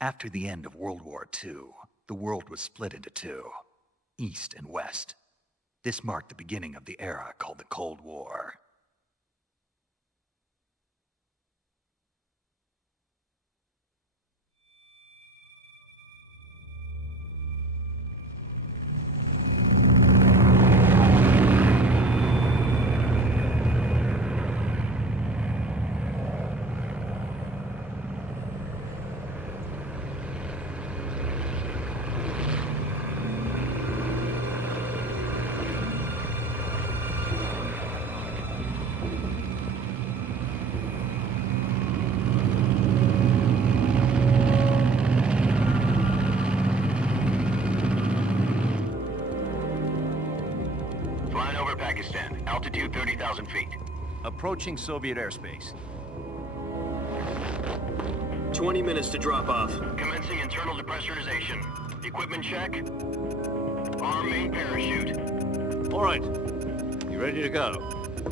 After the end of World War II, the world was split into two, East and West. This marked the beginning of the era called the Cold War. Flying over Pakistan, altitude 30,000 feet. Approaching Soviet airspace. 20 minutes to drop off. Commencing internal depressurization. Equipment check. Arm main parachute. All right. You ready to go?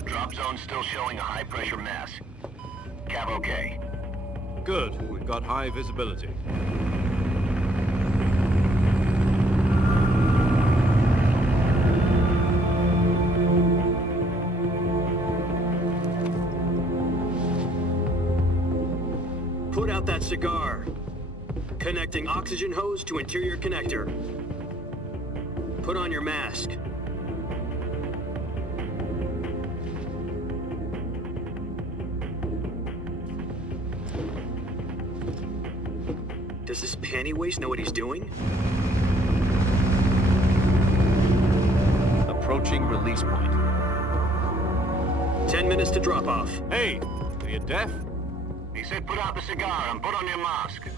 Drop zone still showing a high pressure mass. Cav okay. Good. We've got high visibility. Put out that cigar. Connecting oxygen hose to interior connector. Put on your mask. Does this panty waste know what he's doing? Approaching release point. 10 minutes to drop off. Hey! Are you deaf? He said put out the cigar and put on your mask.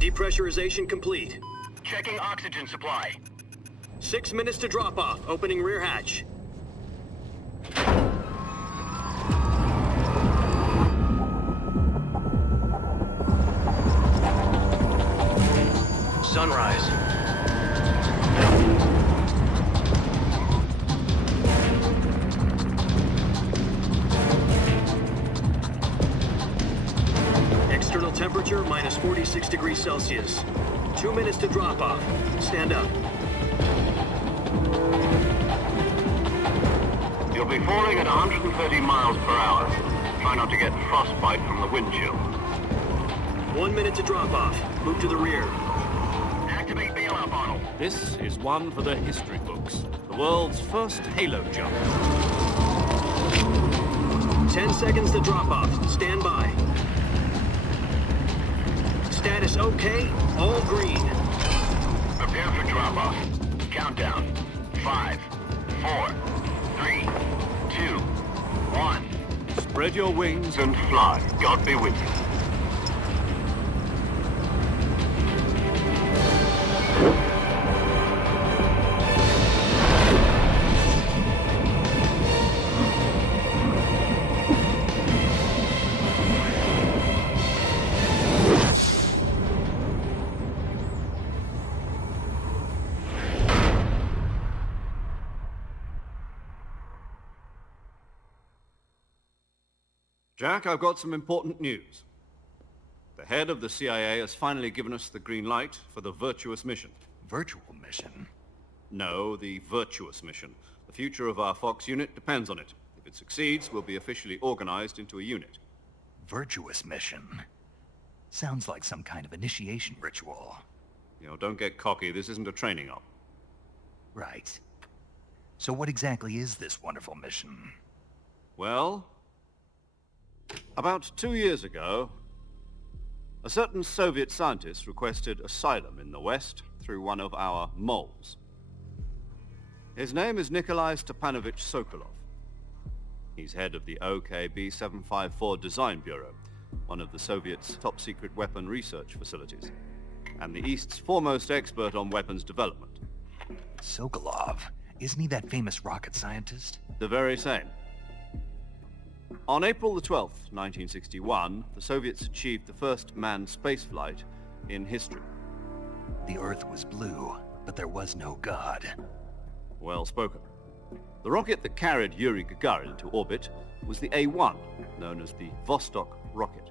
Depressurization complete. Checking oxygen supply. 6 minutes to drop off. Opening rear hatch. Sunrise. External temperature minus 46 degrees Celsius. 2 minutes to drop off. Stand up. You'll be falling at 130 miles per hour. Try not to get frostbite from the wind chill. 1 minute to drop off. Move to the rear. Activate bailout model. This is one for the history books. The world's first halo jump. 10 seconds to drop off. Stand by. Status okay. All green. Prepare for drop-off. Countdown. 5, 4, 3, 2, 1. Spread your wings And fly. God be with you. Jack, I've got some important news. The head of the CIA has finally given us the green light for the Virtuous mission. Virtual mission? No, the Virtuous mission. The future of our Fox unit depends on it. If it succeeds, we'll be officially organized into a unit. Virtuous mission? Sounds like some kind of initiation ritual. You know, don't get cocky. This isn't a training op. Right. So what exactly is this wonderful mission? Well, about 2 years ago, a certain Soviet scientist requested asylum in the West through one of our moles. His name is Nikolai Stepanovich Sokolov. He's head of the OKB-754 Design Bureau, one of the Soviets' top-secret weapon research facilities, and the East's foremost expert on weapons development. Sokolov? Isn't he that famous rocket scientist? The very same. On April the 12th, 1961, the Soviets achieved the first manned spaceflight in history. The Earth was blue, but there was no God. Well spoken. The rocket that carried Yuri Gagarin into orbit was the A-1, known as the Vostok rocket.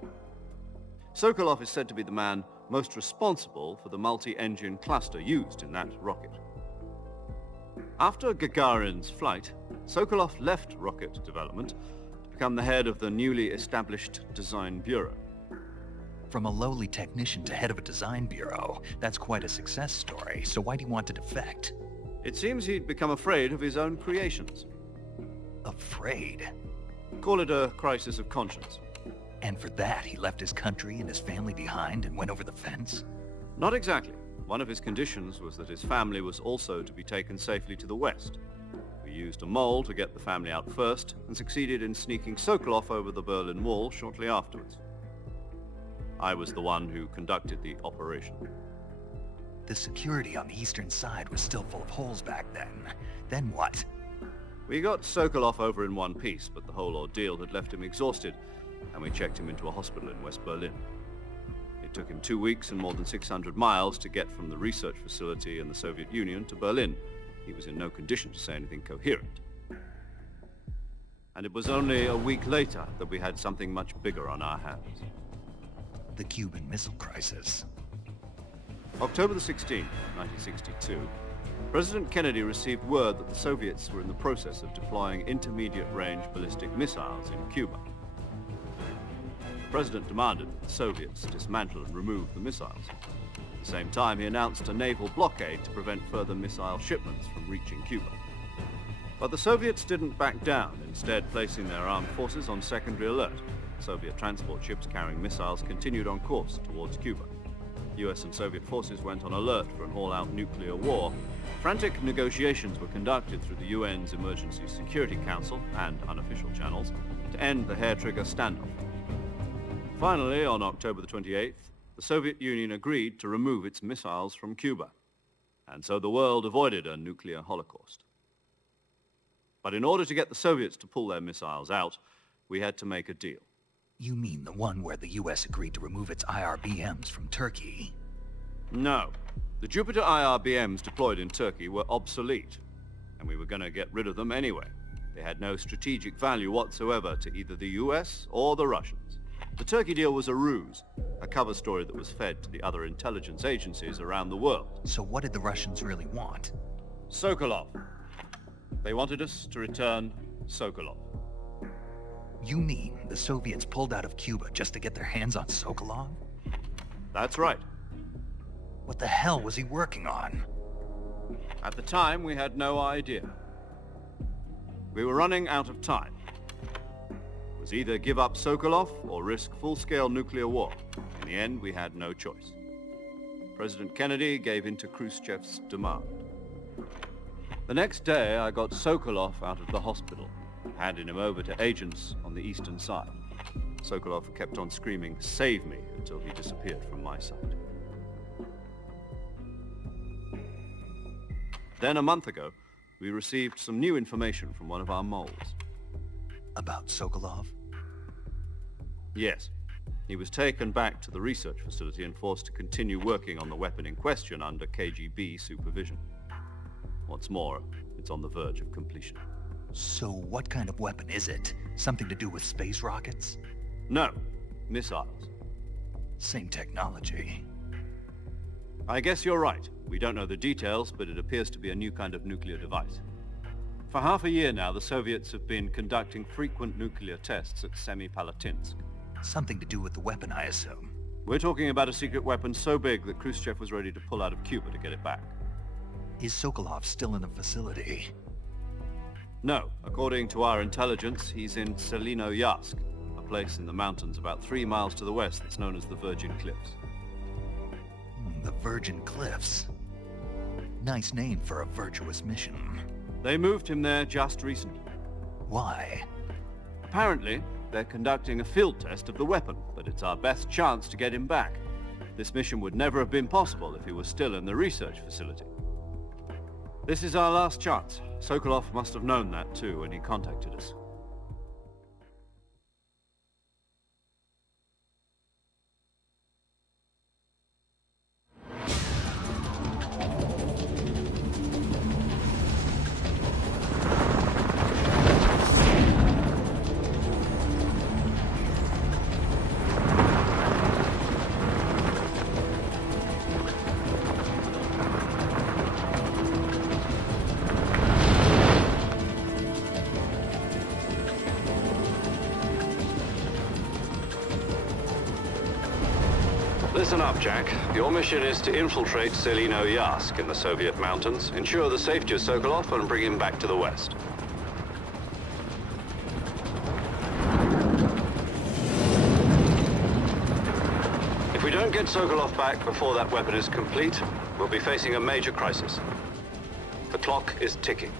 Sokolov is said to be the man most responsible for the multi-engine cluster used in that rocket. After Gagarin's flight, Sokolov left rocket development to become the head of the newly established Design Bureau. From a lowly technician to head of a design bureau, that's quite a success story, so why do you want to defect? It seems he'd become afraid of his own creations. Afraid? Call it a crisis of conscience. And for that, he left his country and his family behind and went over the fence? Not exactly. One of his conditions was that his family was also to be taken safely to the West. We used a mole to get the family out first and succeeded in sneaking Sokolov over the Berlin Wall shortly afterwards. I was the one who conducted the operation. The security on the eastern side was still full of holes back then. Then what? We got Sokolov over in one piece, but the whole ordeal had left him exhausted, and we checked him into a hospital in West Berlin. It took him 2 weeks and more than 600 miles to get from the research facility in the Soviet Union to Berlin. He was in no condition to say anything coherent. And it was only a week later that we had something much bigger on our hands. The Cuban Missile Crisis. October the 16th, 1962, President Kennedy received word that the Soviets were in the process of deploying intermediate-range ballistic missiles in Cuba. The President demanded that the Soviets dismantle and remove the missiles. At the same time, he announced a naval blockade to prevent further missile shipments from reaching Cuba. But the Soviets didn't back down, instead placing their armed forces on secondary alert. Soviet transport ships carrying missiles continued on course towards Cuba. US and Soviet forces went on alert for an all-out nuclear war. Frantic negotiations were conducted through the UN's Emergency Security Council and unofficial channels to end the hair-trigger standoff. Finally, on October the 28th, the Soviet Union agreed to remove its missiles from Cuba, and so the world avoided a nuclear holocaust. But in order to get the Soviets to pull their missiles out, we had to make a deal. You mean the one where the US agreed to remove its IRBMs from Turkey? No. The Jupiter IRBMs deployed in Turkey were obsolete, and we were going to get rid of them anyway. They had no strategic value whatsoever to either the US or the Russians. The Turkey deal was a ruse, a cover story that was fed to the other intelligence agencies around the world. So what did the Russians really want? Sokolov. They wanted us to return Sokolov. You mean the Soviets pulled out of Cuba just to get their hands on Sokolov? That's right. What the hell was he working on? At the time, we had no idea. We were running out of time. It was either give up Sokolov or risk full-scale nuclear war. In the end, we had no choice. President Kennedy gave in to Khrushchev's demand. The next day, I got Sokolov out of the hospital, handing him over to agents on the eastern side. Sokolov kept on screaming, "Save me," until he disappeared from my sight. Then a month ago, we received some new information from one of our moles. About Sokolov? Yes. He was taken back to the research facility and forced to continue working on the weapon in question under KGB supervision. What's more, it's on the verge of completion. So what kind of weapon is it? Something to do with space rockets? No, missiles. Same technology. I guess you're right. We don't know the details, but it appears to be a new kind of nuclear device. For half a year now, the Soviets have been conducting frequent nuclear tests at Semipalatinsk. Something to do with the weapon, I assume. We're talking about a secret weapon so big that Khrushchev was ready to pull out of Cuba to get it back. Is Sokolov still in the facility? No, according to our intelligence, he's in Selinoyarsk, a place in the mountains about 3 miles to the west that's known as the Virgin Cliffs. The Virgin Cliffs. Nice name for a virtuous mission. They moved him there just recently. Why? Apparently, they're conducting a field test of the weapon, but it's our best chance to get him back. This mission would never have been possible if he was still in the research facility. This is our last chance. Sokolov must have known that too when he contacted us. Listen up, Jack. Your mission is to infiltrate Selinoyarsk in the Soviet mountains, ensure the safety of Sokolov, and bring him back to the west. If we don't get Sokolov back before that weapon is complete, we'll be facing a major crisis. The clock is ticking.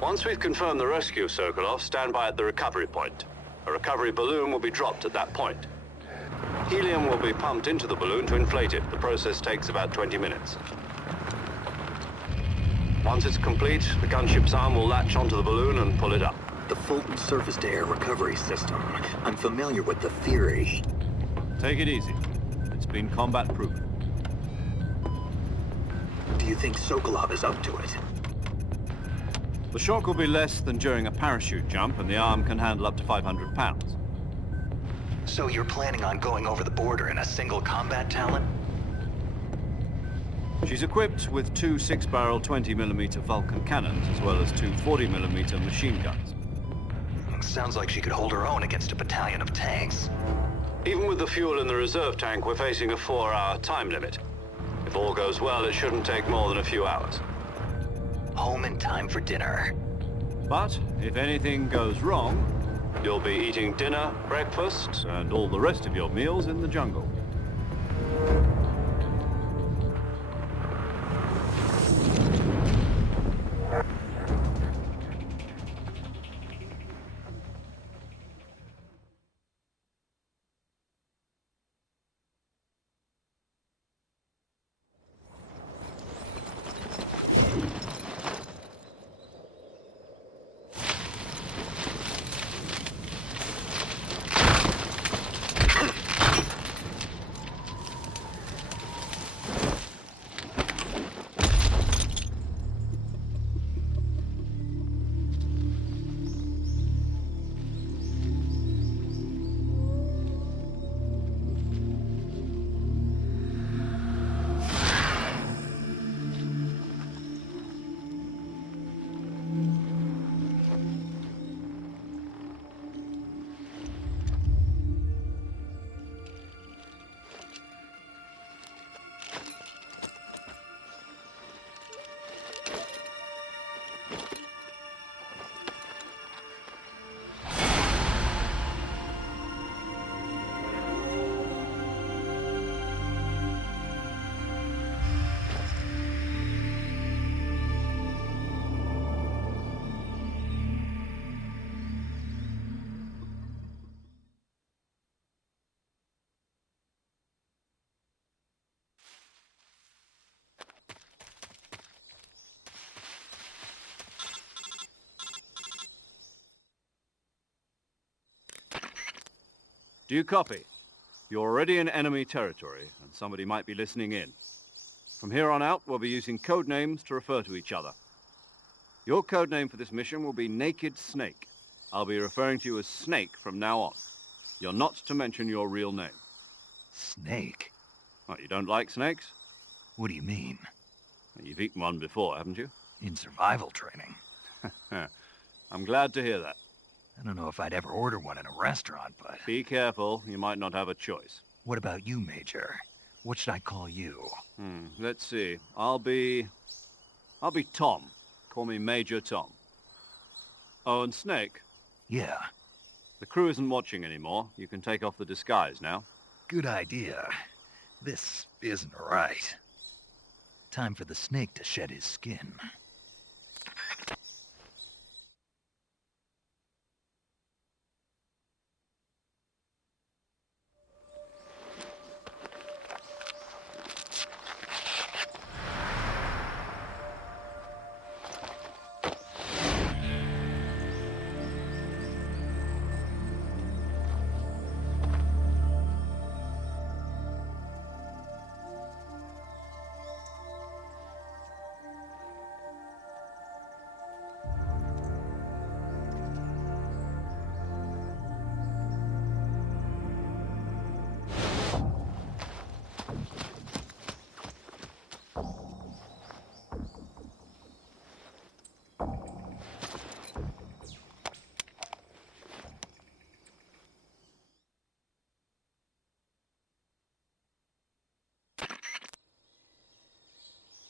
Once we've confirmed the rescue of Sokolov, stand by at the recovery point. A recovery balloon will be dropped at that point. Helium will be pumped into the balloon to inflate it. The process takes about 20 minutes. Once it's complete, the gunship's arm will latch onto the balloon and pull it up. The Fulton surface-to-air recovery system. I'm familiar with the theory. Take it easy. It's been combat-proven. Do you think Sokolov is up to it? The shock will be less than during a parachute jump, and the arm can handle up to 500 pounds. So you're planning on going over the border in a single combat Talon? She's equipped with 2 6-barrel 20mm Vulcan cannons, as well as 2 40mm machine guns. Sounds like she could hold her own against a battalion of tanks. Even with the fuel in the reserve tank, we're facing a 4-hour time limit. If all goes well, it shouldn't take more than a few hours. Home in time for dinner. But if anything goes wrong, You'll be eating dinner, breakfast, and all the rest of your meals in the jungle. Do you copy? You're already in enemy territory, and somebody might be listening in. From here on out, we'll be using code names to refer to each other. Your code name for this mission will be Naked Snake. I'll be referring to you as Snake from now on. You're not to mention your real name. Snake? What, you don't like snakes? What do you mean? You've eaten one before, haven't you? In survival training? I'm glad to hear that. I don't know if I'd ever order one in a restaurant, but... Be careful, you might not have a choice. What about you, Major? What should I call you? Let's see. I'll be Tom. Call me Major Tom. Oh, and Snake, Yeah, the crew isn't watching anymore. You can take off the disguise now. good idea. This isn't right. Time for the snake to shed his skin.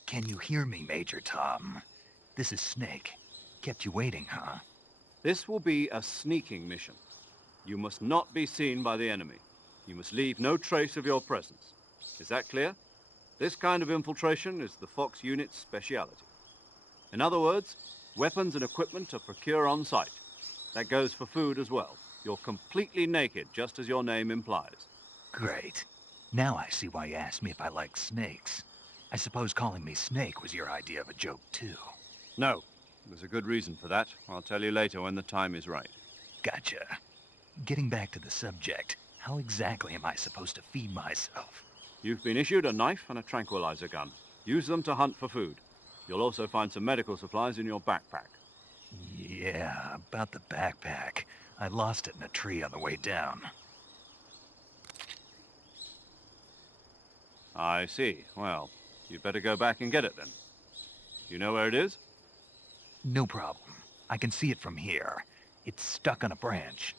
Can you hear me, Major Tom? This is Snake. Kept you waiting, huh? This will be a sneaking mission. You must not be seen by the enemy. You must leave no trace of your presence. Is that clear? This kind of infiltration is the Fox unit's speciality. In other words, weapons and equipment are procured on site. That goes for food as well. You're completely naked, just as your name implies. Great. Now I see why you asked me if I like snakes. I suppose calling me Snake was your idea of a joke, too. No, there's a good reason for that. I'll tell you later when the time is right. Gotcha. Getting back to the subject, how exactly am I supposed to feed myself? You've been issued a knife and a tranquilizer gun. Use them to hunt for food. You'll also find some medical supplies in your backpack. Yeah, about the backpack. I lost it in a tree on the way down. I see. Well, you'd better go back and get it then. You know where it is? No problem. I can see it from here. It's stuck on a branch.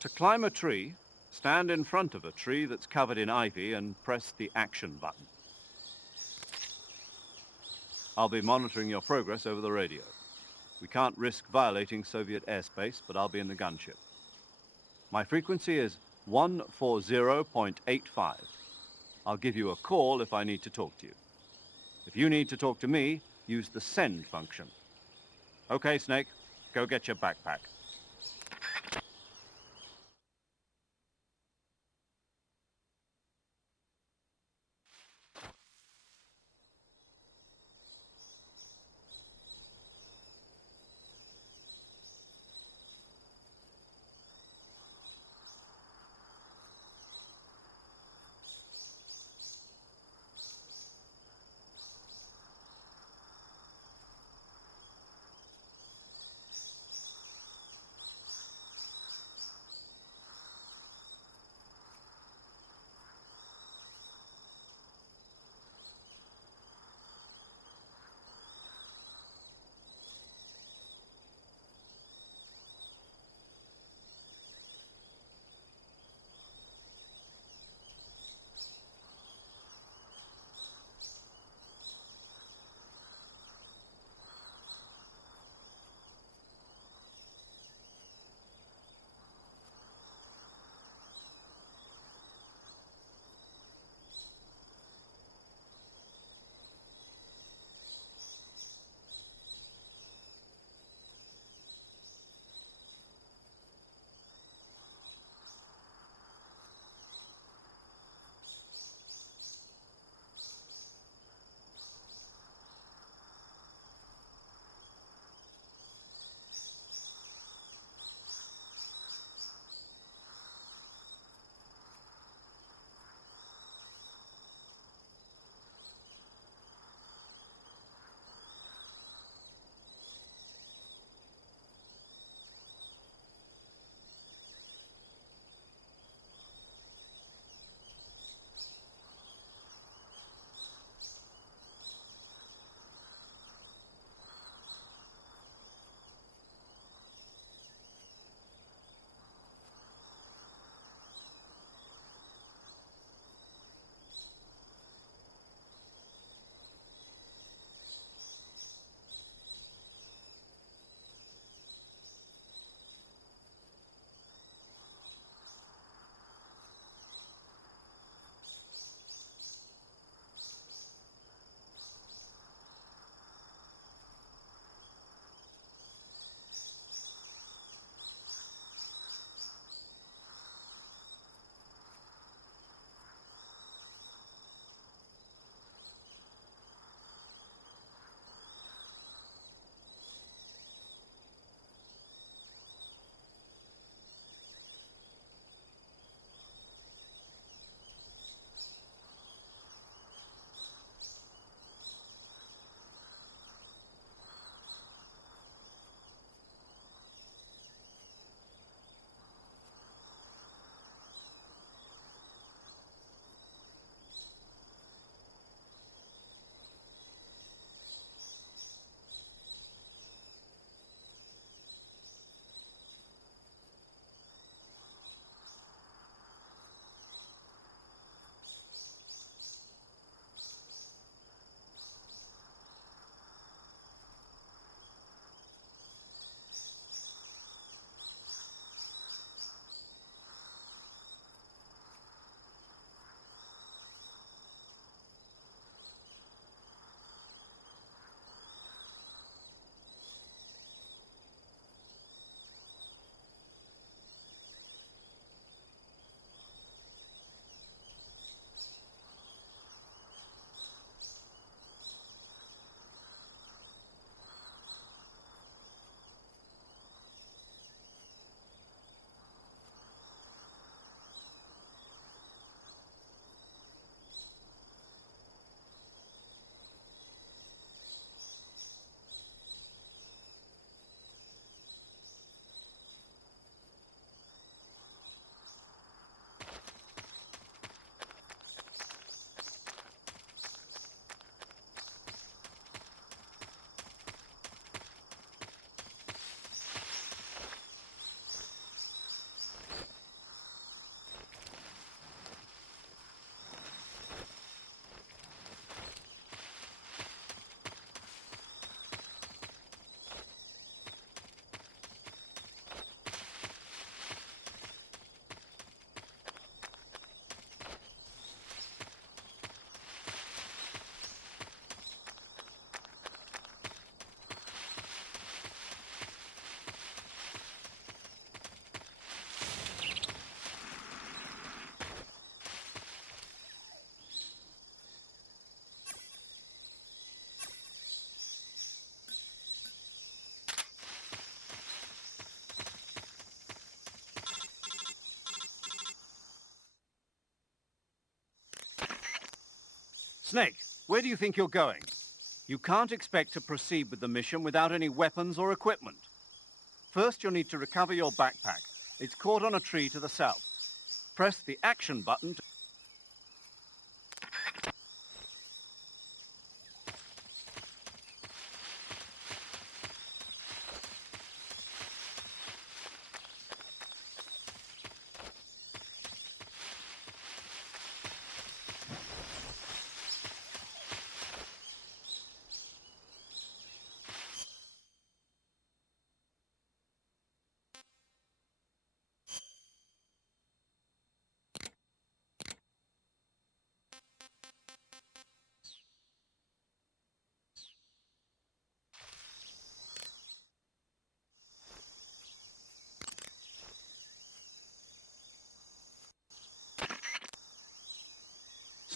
To climb a tree, stand in front of a tree that's covered in ivy and press the action button. I'll be monitoring your progress over the radio. We can't risk violating Soviet airspace, but I'll be in the gunship. My frequency is 140.85. I'll give you a call if I need to talk to you. If you need to talk to me, use the send function. Okay, Snake, go get your backpack. Snake, where do you think you're going? You can't expect to proceed with the mission without any weapons or equipment. First, you'll need to recover your backpack. It's caught on a tree to the south. Press the action button to...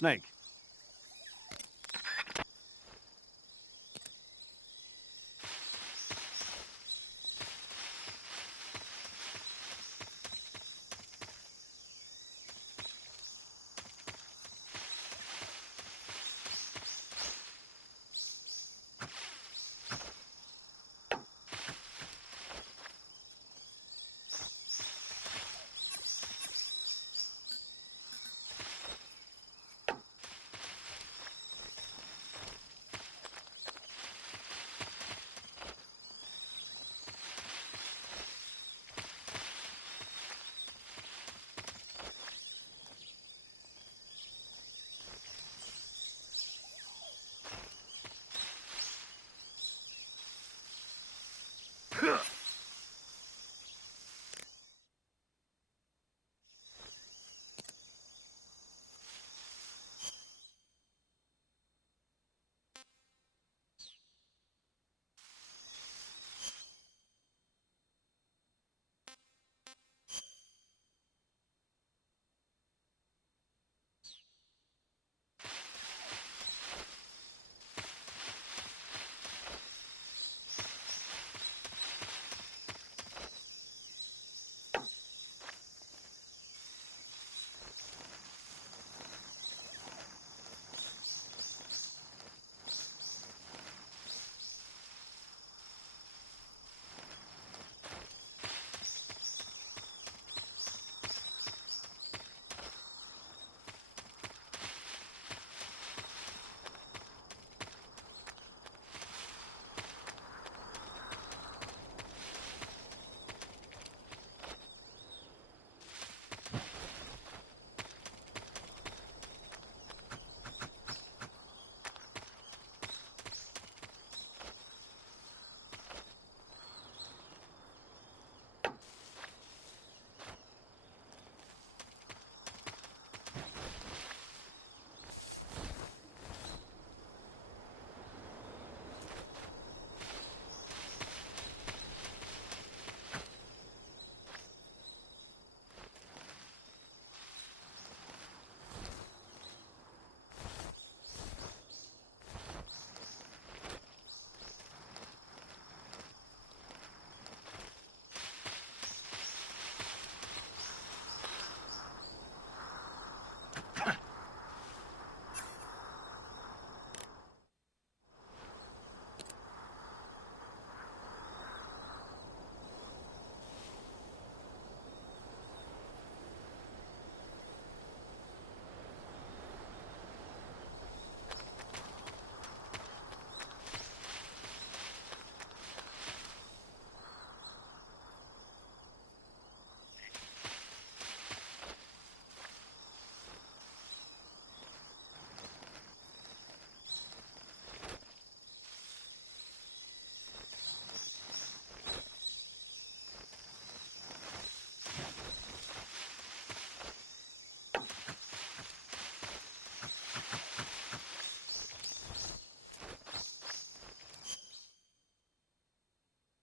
Snake,